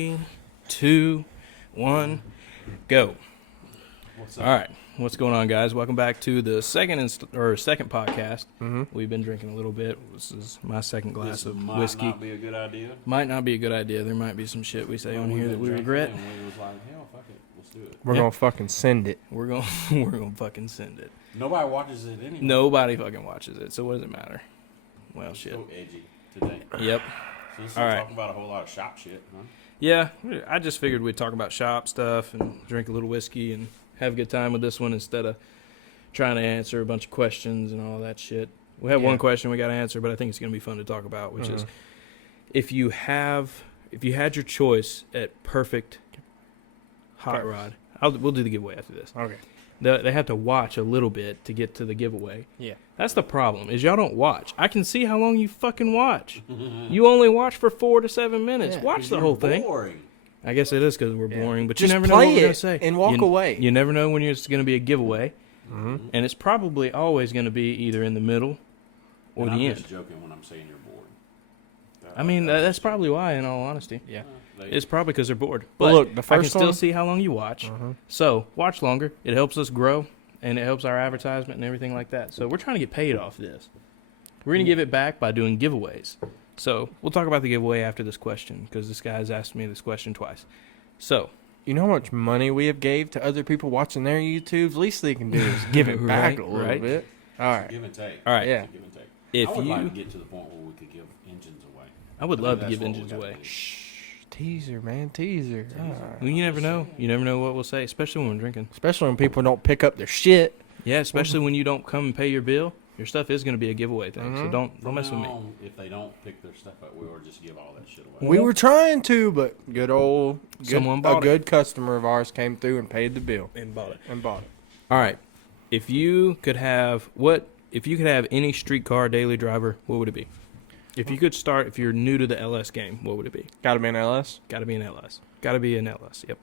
3, 2, 1, go. All right, what's going on, guys? Welcome back to the second podcast. We've been drinking a little bit. This is my second glass of whiskey. Might not be a good idea. Might not be a good idea. There might be some shit we say on here that we regret. And we was like, hell, fuck it, let's do it. We're gonna fucking send it. We're gonna fucking send it. Nobody watches it anyway. Nobody fucking watches it, so what does it matter? Well, shit. So edgy today. Yep. So let's All right. talk about a whole lot of shop shit, huh? Yeah, I just figured we'd talk about shop stuff and drink a little whiskey and have a good time with this one instead of trying to answer a bunch of questions and all that shit. We have one question we got to answer, but I think it's going to be fun to talk about, which is if you had your choice at perfect hot rod, we'll do the giveaway after this. Okay. They have to watch a little bit to get to the giveaway. Yeah. That's the problem, is y'all don't watch. I can see how long you fucking watch. You only watch for 4 to 7 minutes. Yeah, watch the whole thing. Boring. I guess it is because we're boring, but Just you never know what play we're going it to say. and walk away. You never know when it's going to be a giveaway, Mm-hmm. and it's probably always going to be either in the middle or And the I'm end. just joking when I'm saying you're bored. I mean, that's probably why, in all honesty. Yeah. It's probably because they're bored. Well, But look, the I can first still one- see how long you watch. So watch longer. It helps us grow, and it helps our advertisement and everything like that. So we're trying to get paid off this. We're going to give it back by doing giveaways. So we'll talk about the giveaway after this question because this guy's asked me this question twice. So You know how much money we have gave to other people watching their YouTubes? Least they can do is give it back a little Right. bit. All right. Give and take. all right, Yeah. Give and take. If I would like you, to get to the point where we could give engines away. I would love to That's give what we engines gotta away. do. Shh. Teaser, man. Teaser. All right. Well, you never know. You never know what we'll say, especially when we're drinking. Especially when people don't pick up their shit. Yeah, especially when you don't come and pay your bill. Your stuff is going to be a giveaway thing, so Mhm. don't From mess with now me. on, if they don't pick their stuff up, we will just give all that shit away. We were trying to, but Someone a bought it. good customer of ours came through and paid the bill And bought it. and bought it. All right. If you could have any streetcar daily driver, what would it be? If you could start, if you're new to the LS game, what would it be? Got to be an LS. Got to be an LS. Got to be an LS. Yep.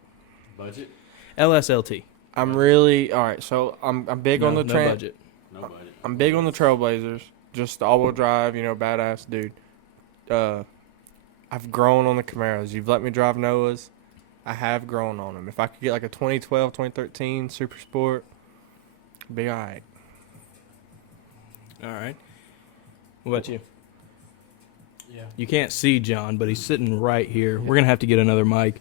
Budget? LSLT. I'm really all right. So I'm big on the no train. budget. No budget. I'm big on the Trailblazers. Just all-wheel drive, badass dude. I've grown on the Camaros. You've let me drive Noahs. I have grown on them. If I could get like a 2012, 2013 Super Sport, be all right. All right. What about you? Yeah. You can't see John, but he's sitting right here. We're gonna have to get another mic.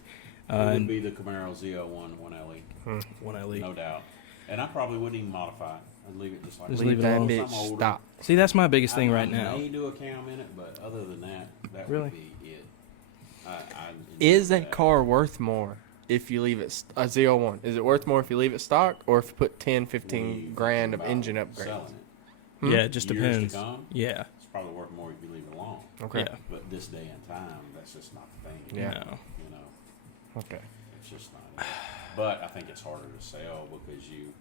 It would And be the Camaro Z01 1LE, when I leave. no doubt. And I probably wouldn't even modify it. I'd leave it just like Just that. leave it that alone. bitch. I'm older. Stop. See, that's my biggest thing I right now. may do a cam in it, but other than that, that Really? would be it. I Is enjoy that car worth more if you leave it a Z01? Is it worth more if you leave it stock or if you put 10, 15 grand of About engine upgrades? selling it. Yeah, it just Years depends. to come, Yeah. it's probably worth more if you leave it alone. Okay. Yeah. But this day and time, that's just not the thing. Yeah. No. You know, Okay. it's just not. It. But I think it's harder to sell because you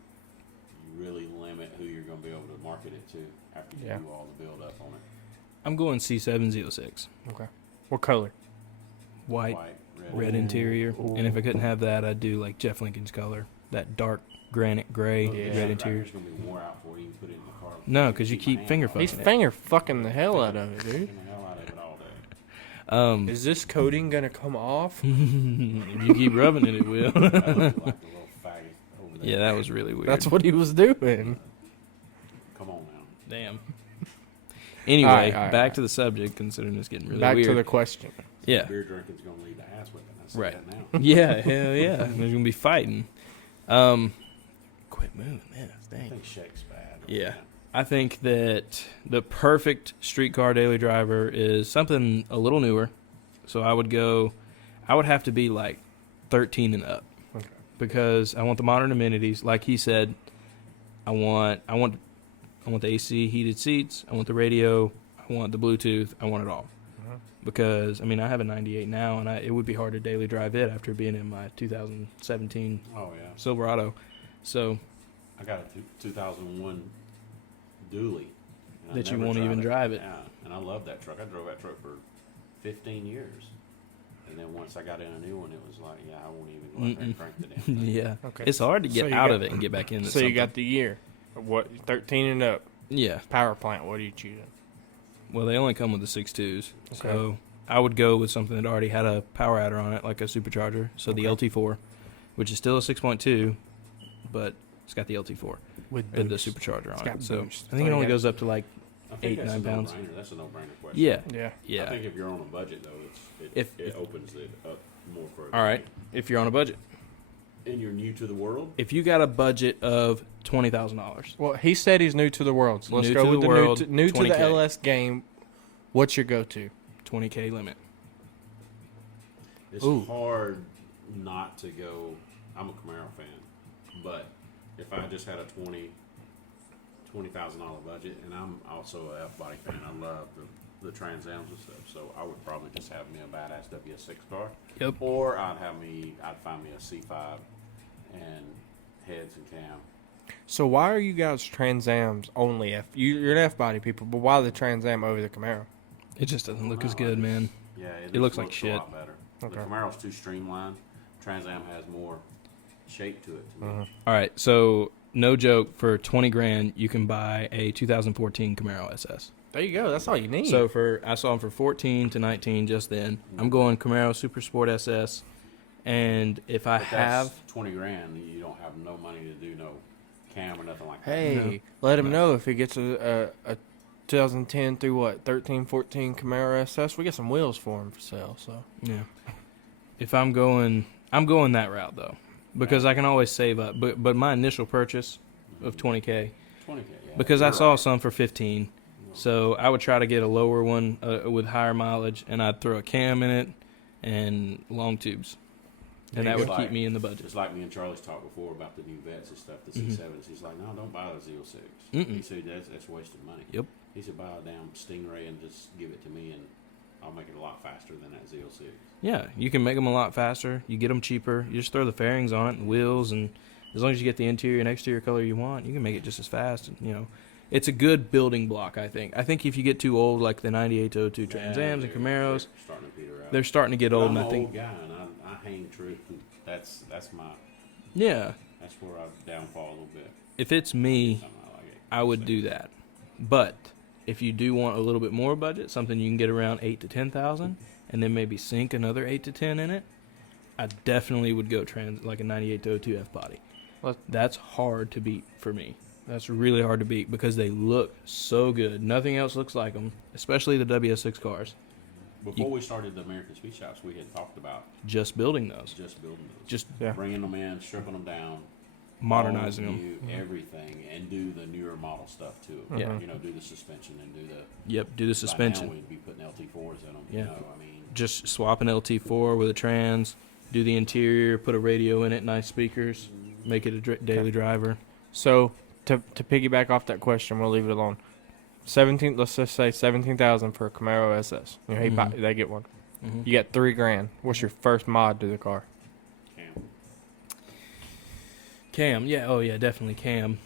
really limit who you're going to be able to market it to after you Yeah. do all the build up on it. I'm going C706. Okay. What color? White, White, red interior. And if I couldn't have that, I'd do like Jeff Lincoln's color. That dark granite gray, Yeah. red interior. It's going to be wore out before you can put it in the car. No, 'cause you my keep hand finger off fucking He's it. it. finger fucking the hell out of it, dude. Getting the hell out of it all day. Is this coating gonna come off? if you keep rubbing it, it will. I look like a little faggot over there. Yeah, that was really weird. That's what he was doing. Come on now. Damn. Anyway, All right, back to the subject, considering it's getting really Back weird. to the question. Yeah. Beer drinking's going to lead to ass whipping. I see Right. that now. Yeah, hell yeah. There's going to be fighting. Quit moving this. I Dang. think Shake's bad. Yeah. I think that the perfect streetcar daily driver is something a little newer. So I would have to be like 13 and up. Okay. Because I want the modern amenities. Like he said, I want the AC heated seats. I want the radio. I want the Bluetooth. I want it all. Because, I mean, I have a 98 now, and it would be hard to daily drive it after being in my 2017 Oh, yeah. Silverado. So, I got a 2001 Dually. and I That you never won't tried even drive it. Yeah, and I love that truck. I drove that truck for 15 years. And then once I got in a new one, it was like, yeah, I won't even go out there and crank the damn thing. yeah. Okay. It's hard to get So you out got- of it and get back in. So you got the year. What? 13 and up. Yeah. Power plant. What are you choosing? Well, they only come with the 6.2s. So, I would go with something that already had a power adder on it, like a supercharger. So the Okay. LT4, which is still a 6.2, but it's got the LT4 with and the boost. supercharger It's on got it. So boost. I think it Oh, only yeah. goes up to like I think 8, that's 9 a pounds. no-brainer. That's a no-brainer question. Yeah, Yeah. I yeah. think if you're on a budget though, If- it opens it up more for. All right, if you're on a budget, And you're new to the world. if you got a budget of $20,000, Well, he said he's new to the world, so let's New go to with the the world, new to the 20K. LS game. What's your go-to? 20K limit. It's Ooh. hard not to go. I'm a Camaro fan, but if I just had a $20,000 budget, and I'm also a F-body fan, I love the Trans Ams and stuff. So I would probably just have me a badass WS6 car, Yep. or I'd find me a C5 and heads and cam. So why are you guys Trans Ams only? You're an F-body people, but why the Trans Am over the Camaro? It just doesn't look No, as I good, just- man. Yeah, It looks like a shit. lot better. Okay. The Camaro's too streamlined. Trans Am has more shape to it. To me. All right, so no joke, for 20 grand, you can buy a 2014 Camaro SS. There you go. That's all you need. So I saw them for 14 to 19 just then. I'm going Camaro Super Sport SS, and if I But have, that's 20 grand, you don't have no money to do no cam or nothing like that. hey, let him know if he gets a 2010 through what 13, 14 Camaro SS. We got some wheels for him for sale. So yeah, if I'm going that route though, because I can always save up. But my initial purchase of 20K, 20K, yeah. because I You're saw right. some for 15. So I would try to get a lower one with higher mileage, and I'd throw a cam in it and long tubes, and Yeah, that would it's keep like- me in the budget. Just like me and Charlie's talked before about the new vets and stuff, the Mhm. C7s. He's like, no, don't buy the Z06. Mm-mm. He said, that's wasted money. Yep. He said, buy a damn Stingray and just give it to me, and I'll make it a lot faster than that Z06. Yeah, you can make them a lot faster. You get them cheaper. You just throw the fairings on it and wheels, and as long as you get the interior and exterior color you want, you can make it just as fast. And, it's a good building block. I think. If you get too old, like the 98 to 02 Trans Ams and Camaros, They're starting to peter out. they're starting to get But old. I'm And an I think, old guy, and I hang true. That's yeah, that's where I downfall a little bit. if it's me, Something I like it. I would do that. But if you do want a little bit more budget, something you can get around 8 to 10,000, and then maybe sink another 8 to 10 in it, I definitely would go like a 98 to 02 F body. Let- That's hard to beat for me. That's really hard to beat because they look so good. Nothing else looks like them, especially the WS6 cars. Before we started the American Speed Shops, we had talked about Just building those, just building those, just Yeah. bringing them in, stripping them down, modernizing all them. new, everything, and do the newer model stuff too. Yeah. You know, do the suspension and do the Yep, do the By suspension. now we'd be putting LT4s in them. Yeah. You know, I mean, Just swap an LT4 with a trans, do the interior, put a radio in it, nice speakers, make it a daily driver. So to piggyback off that question, we'll leave it alone. 17. Let's just say 17,000 for a Camaro SS. Mhm. They get one. Mhm. You got $3,000. What's your first mod to the car? Cam. Cam, yeah, oh yeah, definitely Cam.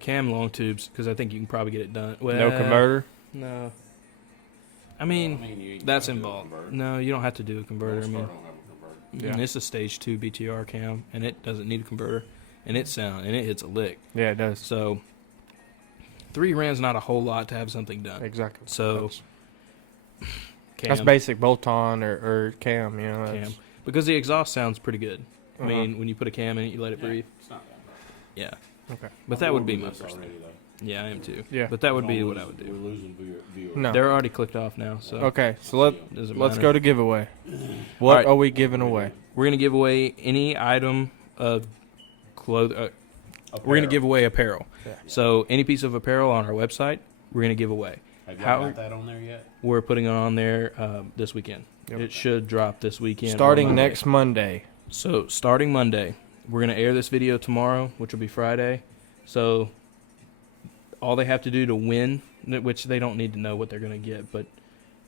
Cam long tubes, because I think you can probably get it done. Well, No converter. No. I mean, you ain't that's gotta do a involved. convert. No, you don't have to do a converter. I Most mean, car don't have a converter. Yeah. and it's a stage 2 BTR Cam, and it doesn't need a converter, and it hits a lick. Yeah, it does. So $3,000's not a whole lot to have something done. Exactly. So Cam, That's basic bolt-on or cam. You know. Cam, that's- because the exhaust sounds pretty good. I Uh-huh. mean, when you put a cam in it, you let it Yeah, breathe. It's not that bad. Yeah, Okay. but I'm that would bored be with my this first already, thing. though. Yeah, I am too. Yeah. But that would We're be all what I would losing- do. We're losing viewers. No. They're already clicked off now, so Okay. So doesn't let's matter. go to giveaway. What Alright. are we giving away? We're gonna give away any item of clothing. We're gonna Apparel. give away apparel. Yeah. So any piece of apparel on our website, we're gonna give away. Have y'all how- got that on there yet? We're putting it on there this weekend. Yep. It should drop this weekend. or Starting Monday. next Monday. So starting Monday, we're gonna air this video tomorrow, which will be Friday. So all they have to do to win, which they don't need to know what they're gonna get, but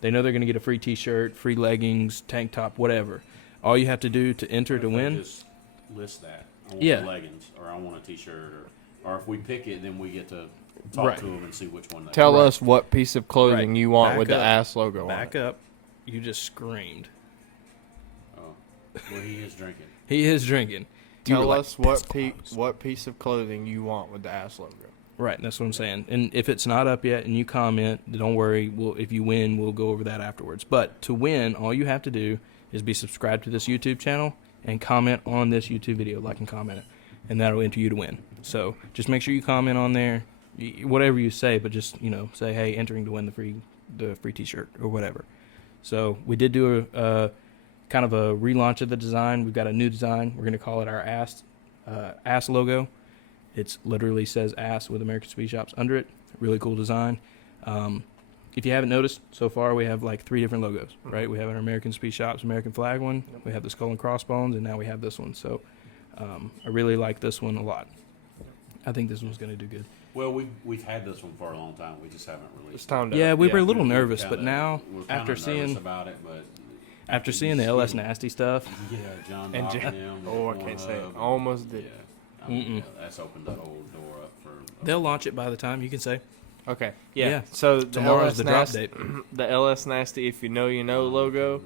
they know they're gonna get a free T-shirt, free leggings, tank top, whatever. All you have to do to enter What to if they win. Just list that. I want Yeah. the leggings, or I want a T-shirt, or if we pick it, then we get to talk Right. to them and see which one they Tell Right. us what piece of clothing Right. you want Back with the up. ass logo Back on it. up. You just screamed. Oh, well, he is drinking. He is drinking. You were Tell like, us what "Piss clogs." what piece of clothing you want with the ass logo. Right, that's what I'm saying. And if it's not up yet and you comment, don't worry. If you win, we'll go over that afterwards. But to win, all you have to do is be subscribed to this YouTube channel and comment on this YouTube video, like and comment it, and that'll enter you to win. So just make sure you comment on there, whatever you say, but just say, hey, entering to win the free T-shirt or whatever. So we did do a kind of a relaunch of the design. We've got a new design. We're going to call it our ass logo. It literally says ass with American Speed Shops under it. Really cool design. If you haven't noticed, so far we have like 3 different logos, right? We have an American Speed Shops American flag one. We have the skull and crossbones, and now we have this one. So I really like this one a lot. I think this one's going to do good. Well, we've had this one for a long time. We just haven't released It's time to. Yeah, we were a little we're nervous, kinda- but now we're kinda after nervous seeing about it, but after seeing the LS Nasty stuff, yeah, John And Dock Jan- them, oh, I the can't say it. Pornhub, Almost did. Yeah, I mean, yeah, that's opened the whole door up for. they'll launch it by the time you can say. Okay. Yeah. Yeah. So Tomorrow's the drop Nasty, date. The LS Nasty, if you know, you know logo,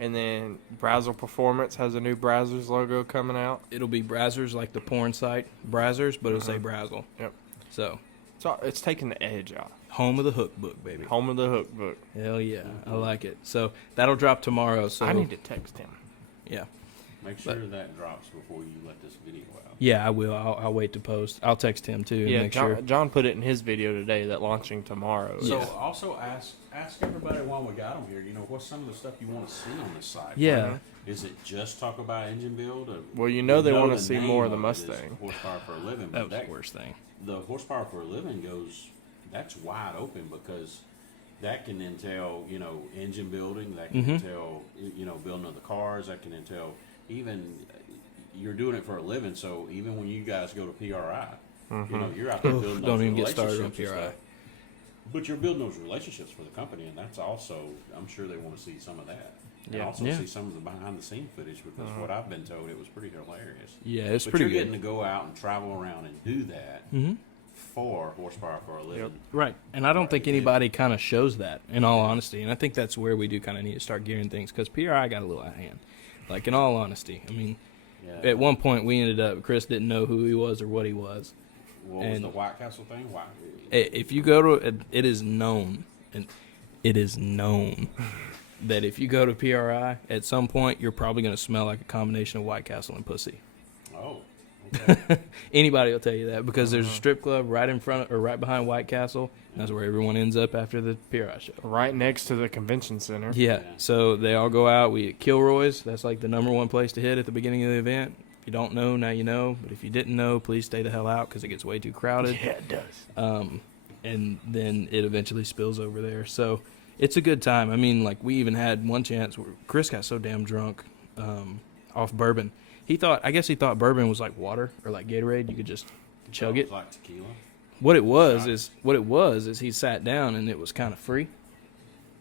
and then Brazzers Performance has a new Brazzers logo coming out. It'll be Brazzers, like the porn site Brazzers, but it'll say Brazzle. Yep. So So it's taking the edge out. home of the hook book, baby. Home of the hook book. Hell yeah, I like it. So that'll drop tomorrow. So I need to text him. yeah, Make sure that drops before you let this video out. yeah, I will. I'll wait to post. I'll text him too. And Yeah, make John, sure. John put it in his video today that launching tomorrow. So Yeah. also ask everybody while we got them here. What's some of the stuff you want to see on this site? Yeah. Is it just talk about engine build? Or Well, you know they wanna the see name more of the it is Mustang. Horsepower for a living. That But was the worst thing. the horsepower for a living goes. That's wide open because that can entail engine building. That can entail building of the cars. That can entail even you're doing it for a living. So even when you guys go to PRI, you're out there building. Don't those even get started on relationships and PRI. stuff. But you're building those relationships for the company, and that's also, I'm sure they want to see some of that. And Yeah. also Yeah. see some of the behind the scene footage because what I've been told, it was pretty hilarious. Yeah, it's But pretty you're good. getting to go out and travel around and do that Mm-hmm. for horsepower for a living. Right, and I don't think anybody kind of shows that, in all honesty. And I think that's where we do kind of need to start gearing things because PRI got a little out of hand. Like in all honesty, I mean, Yeah. at one point we ended up Chris didn't know who he was or what he was. What was and- the White Castle thing? Why? If you go to it is known, and it is known that if you go to PRI at some point you're probably going to smell like a combination of White Castle and pussy. Oh, okay. Anybody will tell you that because there's a strip club right in front or right behind White Castle. And that's where everyone ends up after the PRI show. Right next to the convention center. Yeah, Yeah. so they all go out. We at Kilroy's. That's like the #1 place to hit at the beginning of the event. If you don't know, now you know. But if you didn't know, please stay the hell out because it gets way too crowded. Yeah, it does. And then it eventually spills over there. So it's a good time. I mean, like we even had one chance where Chris got so damn drunk off bourbon. I guess he thought bourbon was like water or like Gatorade. You could just chug it. Like tequila. What it was is he sat down and it was kind of free.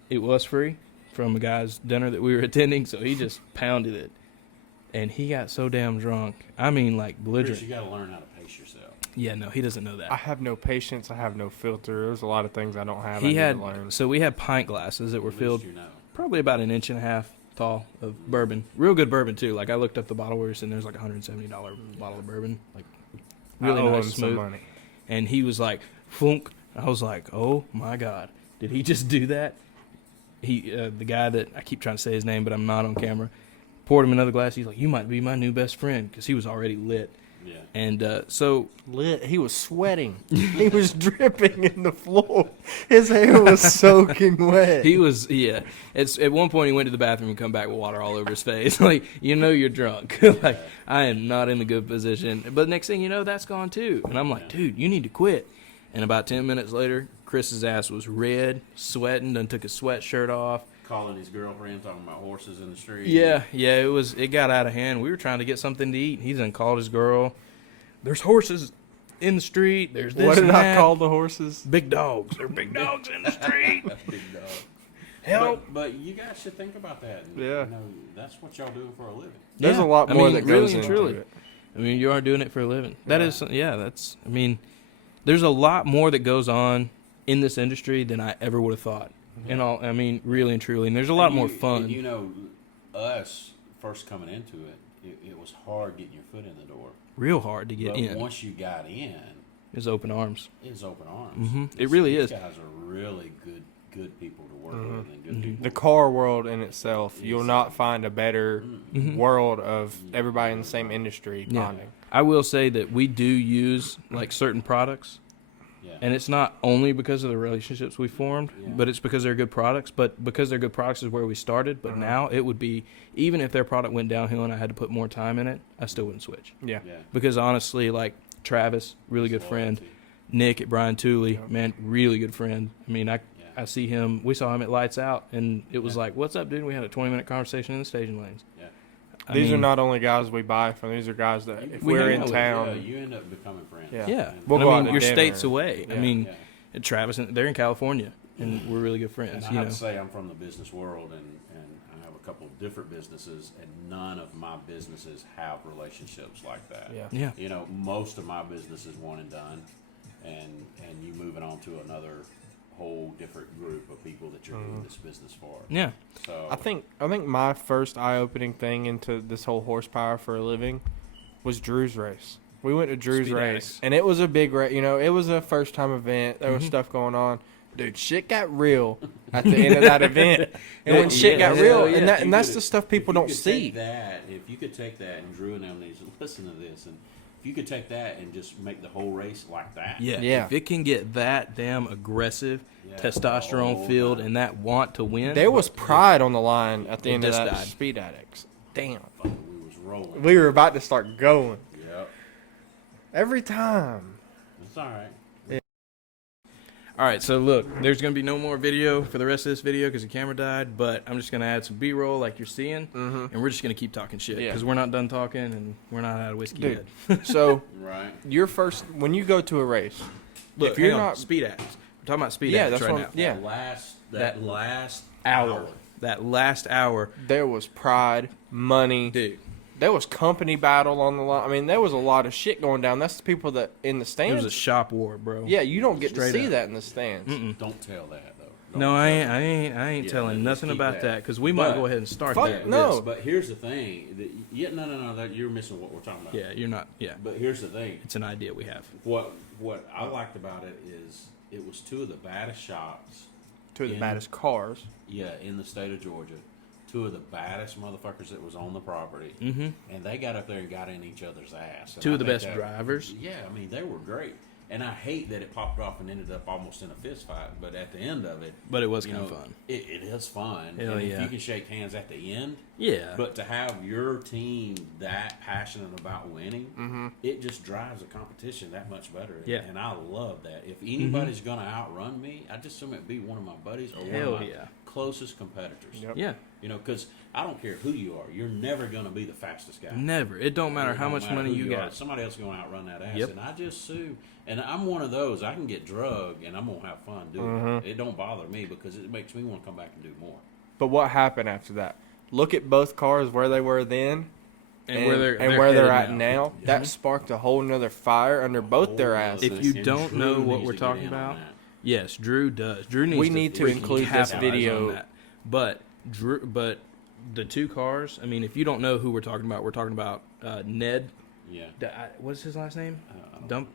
It was free from a guy's dinner that we were attending, so he just pounded it. And he got so damn drunk. I mean, like Chris, belligerent. you got to learn how to pace yourself. Yeah, no, he doesn't know that. I have no patience. I have no filter. There's a lot of things I don't have. I He need had to learn. so we had pint glasses that were At least filled you know. probably about 1.5 inches tall of bourbon. Real good bourbon too. Like I looked up the bottle we were sitting there's like $170 bottle of bourbon. Like really I owe nice, him some smooth. money. And he was like, "Funk." I was like, "Oh my god, did he just do that?" He, the guy that I keep trying to say his name, but I'm not on camera, poured him another glass. He's like, "You might be my new best friend," because he was already lit. Yeah. And so Lit. He was sweating. He was dripping in the floor. His hair was soaking wet. he was, yeah. It's at one point he went to the bathroom and come back with water all over his face. Like you're drunk. Like I am not in the good position. But next thing you know, that's gone too. And I'm like, dude, you need to quit. And about 10 minutes later, Chris's ass was red, sweating, then took his sweatshirt off. Calling his girlfriend, talking about horses in the street. Yeah, it got out of hand. We were trying to get something to eat. He then called his girl. There's horses in the street. There's this What did and I that. call the horses? Big dogs. There are big dogs in the street. Big dog. Help. But you guys should think about that. And, Yeah. That's what y'all doing for a living. There's Yeah. a lot I more mean, that really goes and into truly. it. I mean, you are doing it for a living. That Yeah. is, that's, I mean, there's a lot more that goes on in this industry than I ever would have thought. And all, I mean, really and truly. And there's a lot And more you- fun. and us first coming into it was hard getting your foot in the door. Real hard to get But in. once you got in, is open arms. It's open arms. It really these is. guys are really good people to work with and good people. The car world in itself, you'll not find a better world of everybody in the same industry Yeah. bonding. I will say that we do use like certain products, Yeah. and it's not only because of the relationships we formed, Yeah. but it's because they're good products. But because they're good products is where we started. But now it would be, even if their product went downhill and I had to put more time in it, I still wouldn't switch. Yeah. Yeah. Because honestly, like Travis, really good friend. Loyalty. Nick at Brian Tooley, Yeah. man, really good friend. I mean, I Yeah. see him. We saw him at Lights Out, and it was Yeah. like, "What's up, dude?" We had a 20-minute conversation in the staging lanes. Yeah. These are not only guys we buy from. These are guys that if We we're hang in out with, town, Yeah, you end up becoming friends. Yeah. Yeah, We'll and go I out mean, to you're dinner. states away. I Yeah. mean, Yeah. Travis, they're in California, and we're really good friends. And I You have know, to say, I'm from the business world, and I have a couple of different businesses, and none of my businesses have relationships like that. yeah. yeah, You know, most of my business is one and done, and you moving on to another whole different group of people that you're doing this business for. yeah, So I think my first eye-opening thing into this whole horsepower for a living was Drew's race. We went to Drew's Speed race, Addicts. and it was a big race. You know, it was a first-time event. There Mm-hmm. was stuff going on. Dude, shit got real at the end of that event. And when shit Yeah, got hell real, yeah. and that's You the could- stuff people if you don't could see. take that, if you could take that, and Drew and them needs to listen to this, and if you could take that and just make the whole race like that, yeah. Yeah. If it can get that damn aggressive, Yeah. testosterone Oh, filled, man. and that want to win, There was pride on the line at the It end of just that died. Speed Addicts. Damn. Fuck, we was rolling. We were about to start going. Yep, Every time. it's all right. All right, so look, there's going to be no more video for the rest of this video because the camera died, but I'm just going to add some B-roll like you're seeing, and we're just going to keep talking shit Yeah. because we're not done talking and we're not out of whiskey Dude. yet. So, Right. your first, when you go to a race, Look, if you're hang on, not. speed addicts. We're talking about speed Yeah, addicts that's right what now. Yeah. That last Hour. That last hour, There was pride, money. dude. There was company battle on the line. I mean, there was a lot of shit going down. That's the people that in the It stands. was a shop war, bro. Yeah, you don't get to Straight see up. that in the stands. Don't tell that though. No, Don't I tell ain't. that. I ain't Yeah, telling let's nothing keep about that because we might But- go ahead and start Fuck that. no. Yes, but here's the thing. No. That you're missing what we're talking about. Yeah, you're not. Yeah, But here's the thing. it's an idea we have. What I liked about it is it was two of the baddest shops. Two of the in- baddest cars. Yeah, in the state of Georgia. Two of the baddest motherfuckers that was on the property. Mm-hmm. And they got up there and got in each other's ass. And Two I of the think best drivers. Yeah, I mean, they were great. And I hate that it popped off and ended up almost in a fist fight. But at the end of it, But it was you kind know, of fun. It is fun. Hell and yeah. if you can shake hands at the end, Yeah. but to have your team that passionate about winning, it just drives the competition that much better. Yeah. Mm-hmm. And I love that. If anybody's going to outrun me, I just assume it be one of my buddies or Hell one of my yeah. closest competitors. Yep. Yeah. You know, because I don't care who you are, you're never going to be the fastest guy. Never. It don't matter It how don't much matter money who you are. got. Somebody else is going to outrun that ass. Yep. And I just sue. And I'm one of those. I can get drugged and I'm going to have fun doing it. It don't bother me because it makes me want to come back and do more. But what happened after that? Look at both cars where they were then And where they're where they're headed at now. That sparked a whole nother fire under both their Whole asses. nother If you thing. don't And know Drew what needs we're to get talking in on about, that. yes, Drew does. Drew needs We to need to freaking include this capitalize video. on that. But the two cars. I mean, if you don't know who we're talking about Ned. Yeah. What's his last name? I don't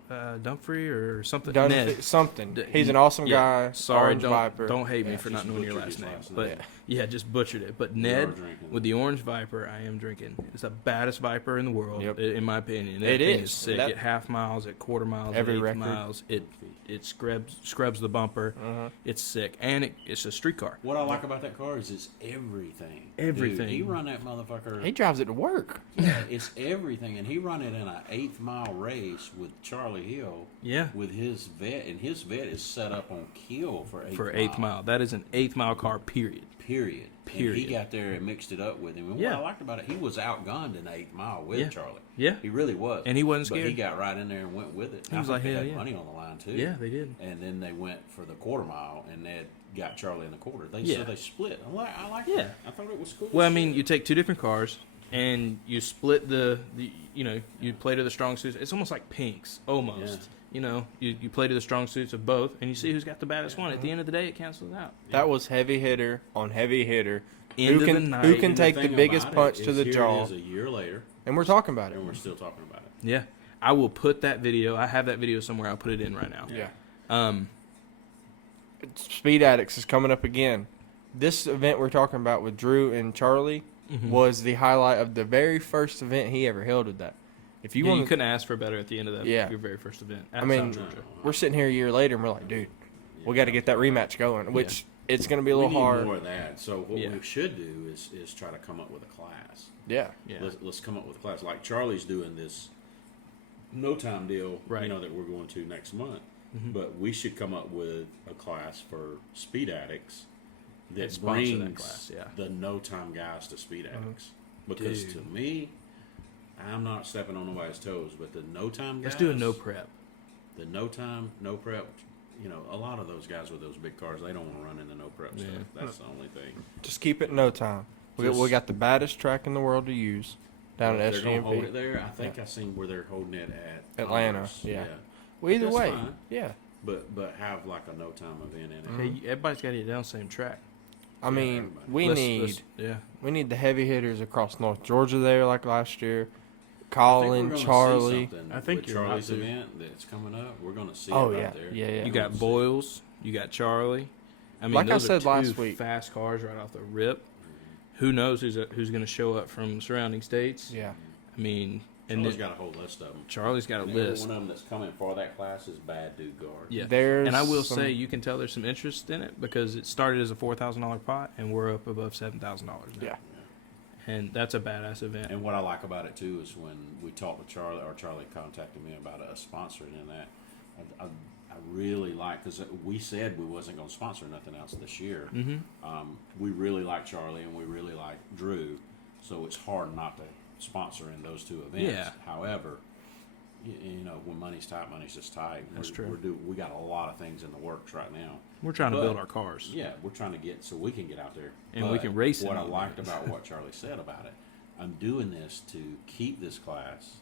Dumfrey or something. Done Ned. something. He's an awesome Yeah. guy. Sorry, Orange don't Viper. don't hate me Yeah, for just not knowing your butchered last his name. last But name. yeah, just butchered it. But You Ned are drinking. with the orange Viper, I am drinking. It's the baddest Viper in the world, Yep. in my opinion. It That thing is. sick. That- At half miles, at quarter miles, Every at eighth record. miles, it scrubs the bumper. It's sick, and it's a street car. What I like about that car is it's everything. Everything. Dude, he run that motherfucker. He drives it to work. Yeah, it's everything, and he run it in an 8th-mile race with Charlie Hill. Yeah. With his vet, and his vet is set up on kill for Eighth mile. That is an eighth mile car. Period. Period. And Period. he got there and mixed it up with him. And Yeah. what I liked about it, he was outgunned in the 8th mile with Yeah. Charlie. Yeah. He really was. And he wasn't But he scared. got right in there and went with it. He I was think like, they hell had yeah. money on the line too. Yeah, they did. And then they went for the quarter mile, and Ned got Charlie in the quarter. They Yeah. so they split. I like Yeah. that. I thought it was cool. Well, I as mean, shit. you take two different cars and you split the you play to the strong suits. It's almost like pinks, almost. Yeah. You know, you play to the strong suits of both, and you see who's got the baddest one. At the end of the day, it cancels out. That was heavy hitter on heavy hitter. End Who of can the night. who can And take the thing biggest about punch it to is the here jaw? It is a year later, And we're talking about it. and we're still talking about it. Yeah, I will put that video. I have that video somewhere. I'll put it in right now. Yeah. Speed Addicts is coming up again. This event we're talking about with Drew and Charlie was the highlight of the very first event he ever held with that. If you want, you couldn't ask for better at the end of that. Yeah. Your very first event. I mean, we're sitting here a year later and we're like, dude, we got to get that rematch going. Which it's going to be a little we need hard. more of that. So what Yeah. we should do is try to come up with a class. Yeah. Yeah. Let's come up with a class. Like Charlie's doing this no time deal, Right. that we're going to next month. Mm-hmm. But we should come up with a class for speed addicts And that sponsor that brings class, yeah. the no time guys to speed addicts. Because Dude. to me, I'm not stepping on nobody's toes, but the no time guys. Let's do a no prep. The no time, no prep. A lot of those guys with those big cars, they don't want to run in the no prep stuff. That's the only thing. Just keep it no time. We got the baddest track in the world to use down at If they're gonna hold it SGMP. there, I think I seen where they're holding it at Atlanta, Commerce. yeah. Well, either That's way, fine. yeah. But have like a no time event in it. Hey, everybody's got to get down the same track. I mean, everybody. we Let's- need yeah. the heavy hitters across North Georgia there like last year. I think Colin, we're gonna Charlie. see something I think with you're Charlie's about to. event that's coming up. We're going to see Oh it yeah, out there. yeah, yeah. You got Boyles. You got Charlie. I mean, Like I those said are last two week. fast cars right off the rip. Who knows who's going to show up from surrounding states? Yeah. I mean, and Charlie's then got a whole list of them. Charlie's got a Every list. one of them that's coming for that class is bad dude guard. Yeah. There's And I will some- say, you can tell there's some interest in it because it started as a $4,000 pot, and we're up above $7,000 now. Yeah. And that's a badass event. And what I like about it too is when we talked to Charlie, or Charlie contacted me about a sponsoring in that. I really like, because we said we wasn't going to sponsor nothing else this year. Mm-hmm. We really like Charlie and we really like Drew, so it's hard not to sponsor in those two events. Yeah. However, when money's tight, money's just tight. That's true. We got a lot of things in the works right now. We're trying to But- build our cars. Yeah, we're trying to get so we can get out there And we can race in What I them. liked about what Charlie said about it, I'm doing this to keep this class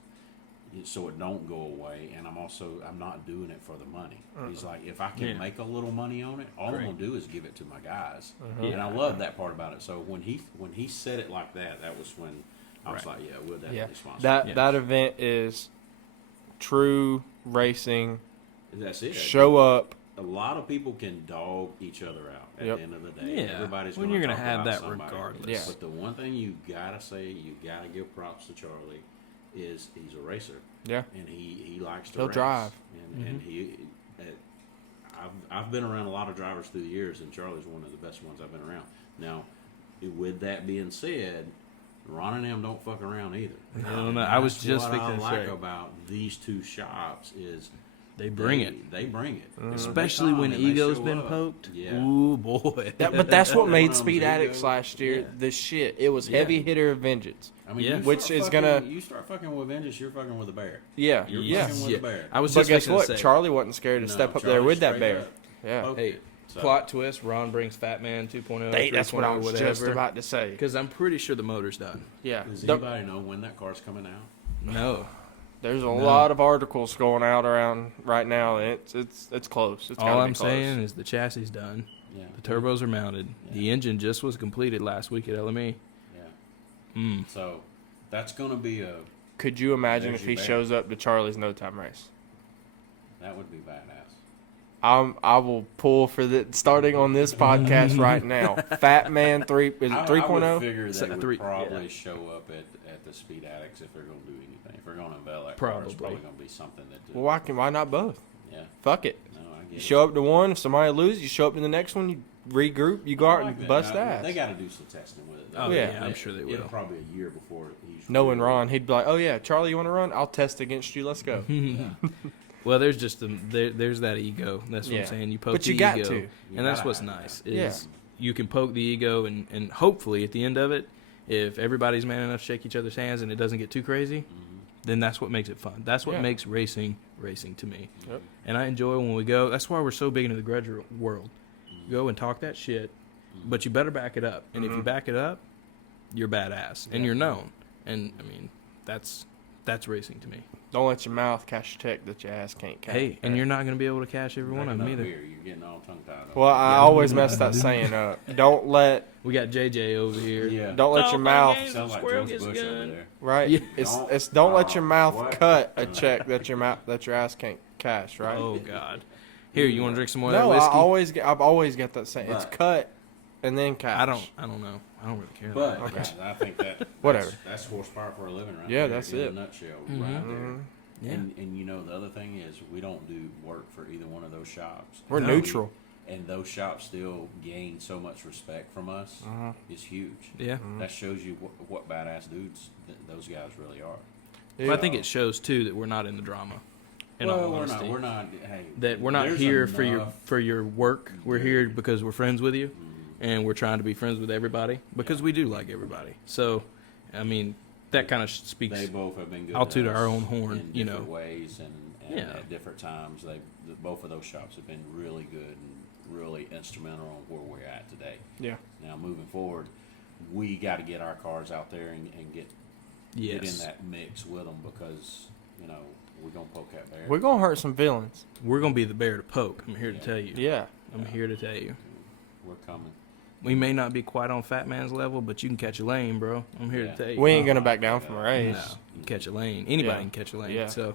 so it don't go away, and I'm not doing it for the money. He's like, if I can Yeah. make a little money on it, all I'm Great. gonna do is give it to my guys, Yeah. and I love that part about it. So when he said it like that, that was when I was Right. like, yeah, we'll definitely Yeah. sponsor. That Yes. that event is true racing. That's it. Show up. A lot of people can dog each other out at Yep. the end of the day. Yeah. Everybody's When gonna you're gonna talk have about that somebody. regardless. Yeah. But the one thing you gotta say, you gotta give props to Charlie, is he's a racer Yeah. and he likes to He'll race. drive. And I've been around a lot of drivers through the years, and Charlie's one of the best ones I've been around. Now, with that being said, Ron and them don't fuck around either. No, no, I was That's just what I fixing to like say. about these two shops is They bring it. They bring it. And Especially they come when and they ego's show been up. poked. Yeah. Ooh, boy. But that's what One made of Speed them's Addicts ego. last year Yeah. the shit. It was Yeah. heavy hitter vengeance. I mean, Yeah. you Which start is fucking- gonna- you start fucking with Vengeance, you're fucking with a bear. Yeah. You're Yeah. fucking with a bear. I was But just guess fixing what? to say. Charlie wasn't scared to No, step up there Charlie with that straight bear. up Yeah. poked Hey, it. So- plot twist, Ron brings Fat Man 2.0. That's what I was 3.0, just whatever. about to say. Because I'm pretty sure the motor's done. Yeah. Does Don't- anybody know when that car's coming out? No. There's a lot of articles going out around right now, and it's close. It's All gotta I'm be close. saying is the chassis done. Yeah. The turbos are mounted. The Yeah. engine just was completed last week at LME. Yeah. Mm. So that's going to be Could you imagine There's if your he bear. shows up to Charlie's no time race? that would be badass. I will pull for the starting on this podcast right now. Fat Man 3 is it I would 3.0? figure they would Three- probably yeah. show up at the Speed Addicts if they're going to do anything. If they're going to unveil that car, Probably. it's probably going to be something that. Well, why not both? Yeah. Fuck it. No, I get You it. show up to one, if somebody loses, you show up to the next one, you regroup, you go out I like and that. bust Now, ass. They got to do some testing with it. Oh, yeah, yeah, I'm sure they It'll will. probably a year before he's. Knowing really- Ron, he'd be like, "Oh yeah, Charlie, you want to run? I'll test against you. Let's go." Well, there's just there's that ego. That's what Yeah. I'm saying. You poke But the you got ego, to. You and that's gotta what's have nice. that. Is you can poke the ego, and hopefully at the end of it, if everybody's man enough to shake each other's hands and it doesn't get too crazy, Mhm. then that's what makes it fun. That's what Yeah. makes racing to me. Yep. And I enjoy when we go. That's why we're so big into the grudge world. Go and talk that shit, but you better back it up. And if you Mhm. back it up, you're badass and Yeah. you're known. And I mean, that's That's racing to me. Don't let your mouth cash a check that your ass can't cash. Hey, and you're not going to be able to cash every one of them either. You're getting all tongue tied. Well, I always mess that saying up. Don't let We got JJ over here. Yeah. don't let your mouth Sounds like Squirrel George gets Bush gun. over there. right. Yeah. Don't let your mouth what? cut a check that your ass can't cash. Right. Oh God. Here, you want to drink some more no, of that whiskey? I've always got that saying. It's But- cut and then cash. I don't know. I don't really care. But Okay. guys, I think that Whatever. That's horsepower for a living, right? Yeah, there that's in it. a nutshell, Mhm. right there. Mhm. Yeah. And you know the other thing is we don't do work for either one of those shops. We're No. neutral. And those shops still gain so much respect from us. Uh-huh. It's huge. Yeah. That shows you what badass dudes those guys really are. Well, I think it shows too that we're not in the drama. In all we're honesty. not. We're not. Hey, That we're not there's here enough- for your work. We're here because we're friends with you, Mhm. and we're trying to be friends with everybody because we do like everybody. So, I mean, that kind of speaks. They both have been good. I'll to toot us our own horn, in you different know. ways and Yeah. at different times. Both of those shops have been really good and really instrumental on where we're at today. Yeah. Now moving forward, we got to get our cars out there and get in Yes, that mix with them because you know we're gonna poke that bear. We're gonna hurt some villains. we're gonna be the bear to poke. I'm here to Yeah. tell you. Yeah. I'm here to tell you. We're coming. We may not be quite on Fat Man's level, but you can catch a lane, bro. I'm here Yeah. to tell you. We ain't gonna back down from a No, race. you can catch a lane. Anybody Yeah. can catch a lane. Yeah. So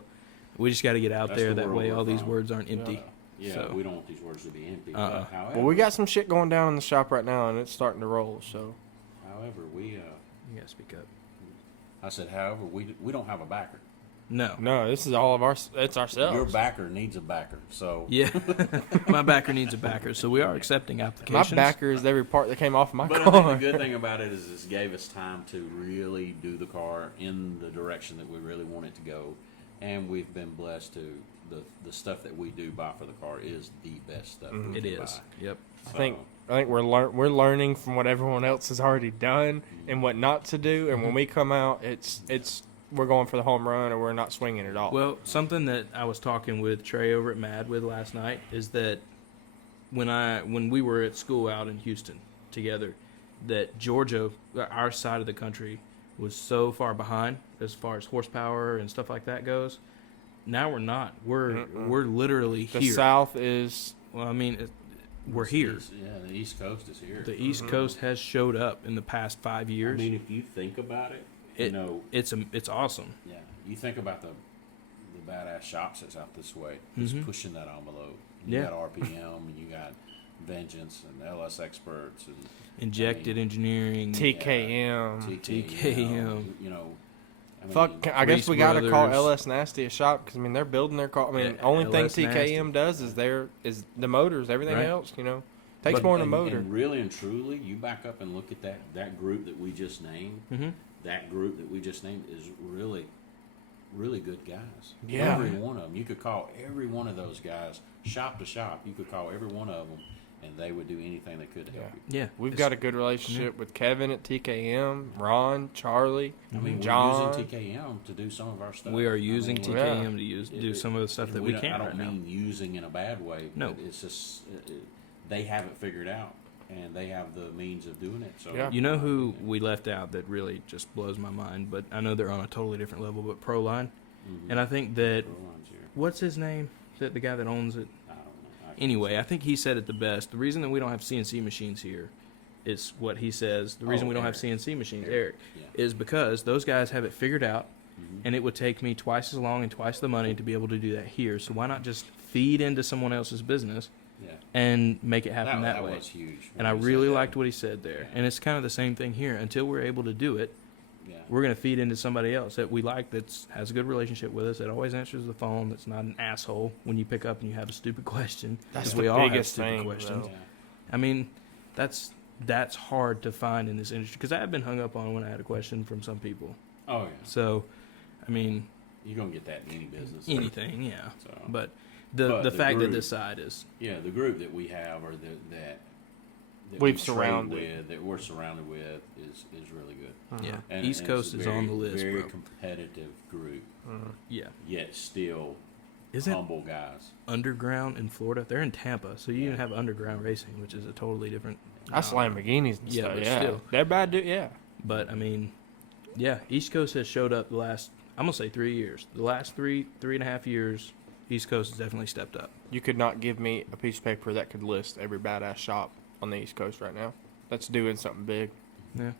we just got to get out That's there. the That world way, we're all these from. words aren't empty. Yeah, So- we don't want these words to be empty. Uh-uh. But however, Well, we got some shit going down in the shop right now, and it's starting to roll. So However, we You gotta speak up. I said, however, we don't have a backer. No. no, this is all of our. It's ourselves. Your backer needs a backer. So Yeah. My backer needs a backer, so we are accepting My applications. backer is every part that came off my But I car. think the good thing about it is this gave us time to really do the car in the direction that we really want it to go, and we've been blessed to the stuff that we do buy for the car is the best stuff. we It can is. buy. Yep. I think we're learning from what everyone else has already done and what not to do. And when we come out, it's we're going for the home run or we're not swinging at all. Well, something that I was talking with Trey over at Mad with last night is that when we were at school out in Houston together, that Georgia, our side of the country, was so far behind as far as horsepower and stuff like that goes. Now we're not. We're literally the here. South is Well, I mean, we're It's here. Yeah, the East Coast is here. The East Coast has showed up in the past 5 I years. mean, if you think about it, you It- know, It's awesome. yeah, you think about the badass shops that's out this way, just Mhm. pushing that envelope. You Yeah. got RPM, and you got Vengeance and LS Experts and Injected engineering. TKM. TKM. You know, I mean, Fuck, I guess we Reese gotta call Brothers. LS Nasty a shop because I mean they're building their car. I mean, Yeah, only thing LS TKM does is the motors. Everything Right. else, takes But- more than a and motor. really and truly, you back up and look at that group that we just named. Mm-hmm. That group that we just named is really, really good guys. Yeah. Every one of them. You could call every one of those guys shop to shop. You could call every one of them, and they would do anything they could to help you. Yeah. We've it's- got a good relationship with Kevin at TKM, Ron, Charlie, I mean, John. we're using TKM to do some of our stuff. We are I using mean, TKM to it- do some of the stuff and that we don't- can't I don't right now. mean using in a bad way. No. But it's just they have it figured out, and they have the means of doing it. So Yeah. You know who we left out that really just blows my mind, but I know they're on a totally different level, but Proline. Mhm. And I think that, Proline's here. what's his name? The guy that owns it? I don't know. I can't Anyway, say. I think he said it the best. The reason that we don't have CNC machines here is what he says. The reason Oh, we don't have Eric. CNC machines, Eric, Eric, yeah. is because those guys have it figured out, Mhm. and it would take me twice as long and twice the money to be able to do that here. So why not just feed into someone else's business Yeah. and make it happen that, way? was huge. And I when he really said that. liked what he said there. Yeah. And it's kind of the same thing here. Until we're able to do it, Yeah. we're going to feed into somebody else that we like, that has a good relationship with us, that always answers the phone, that's not an asshole when you pick up and you have a stupid question. That's 'Cause the we all have biggest stupid thing, questions. though. Yeah. I mean, that's hard to find in this industry because I have been hung up on when I had a question from some people. Oh yeah. So, I mean, You're gonna get that in any business. anything, yeah. So. But But the the fact that group- this side is, Yeah, the group that we have or that We've we trade surrounded. with, that we're surrounded with, is really good. yeah, And East and Coast it's is a on very- the list, Very bro. competitive group, Yeah. yet still Isn't humble guys. Underground in Florida? They're in Tampa, so you even have Underground Racing, which is a totally different. That's Lamborghinis and Yeah, stuff. but Yeah, still. they're bad. Yeah, But I mean, yeah, East Coast has showed up the last. I'm gonna say 3 years. The last 3.5 years, East Coast has definitely stepped up. You could not give me a piece of paper that could list every badass shop on the East Coast right now that's doing something big. Yeah.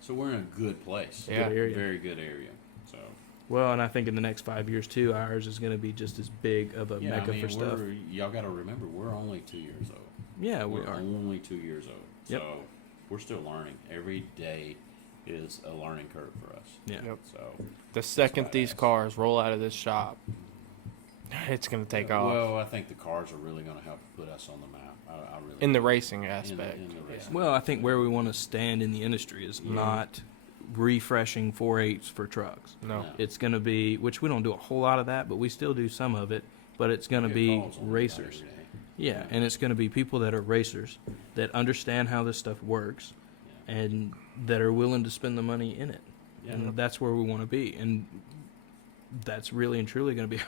So we're in a good place. Yeah. Good area. Very good area. So Well, and I think in the next 5 years too, ours is gonna be just as big of a yeah, mecca I mean, for stuff. y'all got to remember we're only 2 years old. Yeah, we We're are. only 2 years old. Yep. So we're still learning. Every day is a learning curve for us. Yeah. Yep. So The second these badass. cars roll out of this shop, it's going to take off Well, I think the cars are really going to help put us on the map. I really in the do. racing In aspect. in the racing. Well, I think where we want to stand in the industry is not refreshing 4.8s for trucks. No. No. It's going to be, which we don't do a whole lot of that, but we still do some of it. But it's going to Get be calls on that racers. every day. Yeah, and it's going to be people that are racers that understand how this stuff works Yeah. and that are willing to spend the money in it. Yeah. And that's where we want to be. And that's really and truly going to be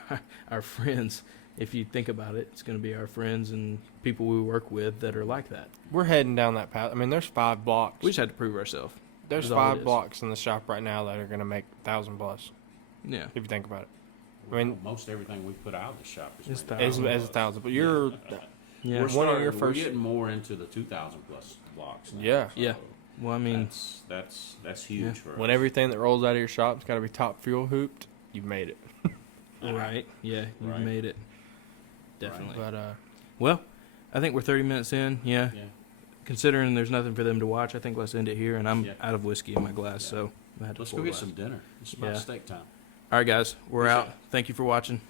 our friends. If you think about it, it's going to be our friends and people we work with that are like that. We're heading down that path. I mean, there's 5 blocks. We just had to prove ourselves. There's is all it 5 is. blocks in the shop right now that are going to make 1,000 plus, Yeah. if you think about it. Well, I mean- most everything we put out of the shop is It's made. As 1,000. But you're, Yeah. We're One of your starting- first- We're getting more into the 2,000 plus blocks now. Yeah. Yeah. So Well, I mean, that's huge Yeah. for us. when everything that rolls out of your shop's got to be top fuel hooped, you've made it. right. Yeah, you've Right. made it. Definitely. But Well, I think we're 30 minutes in. Yeah. Yeah. Considering there's nothing for them to watch, I think let's end it here. And I'm Yeah. out of whiskey in my glass, Yeah. so I had to Let's pour go get glass. some dinner. It's about Yeah. steak time. All right, guys, we're Appreciate out. it. Thank you for watching.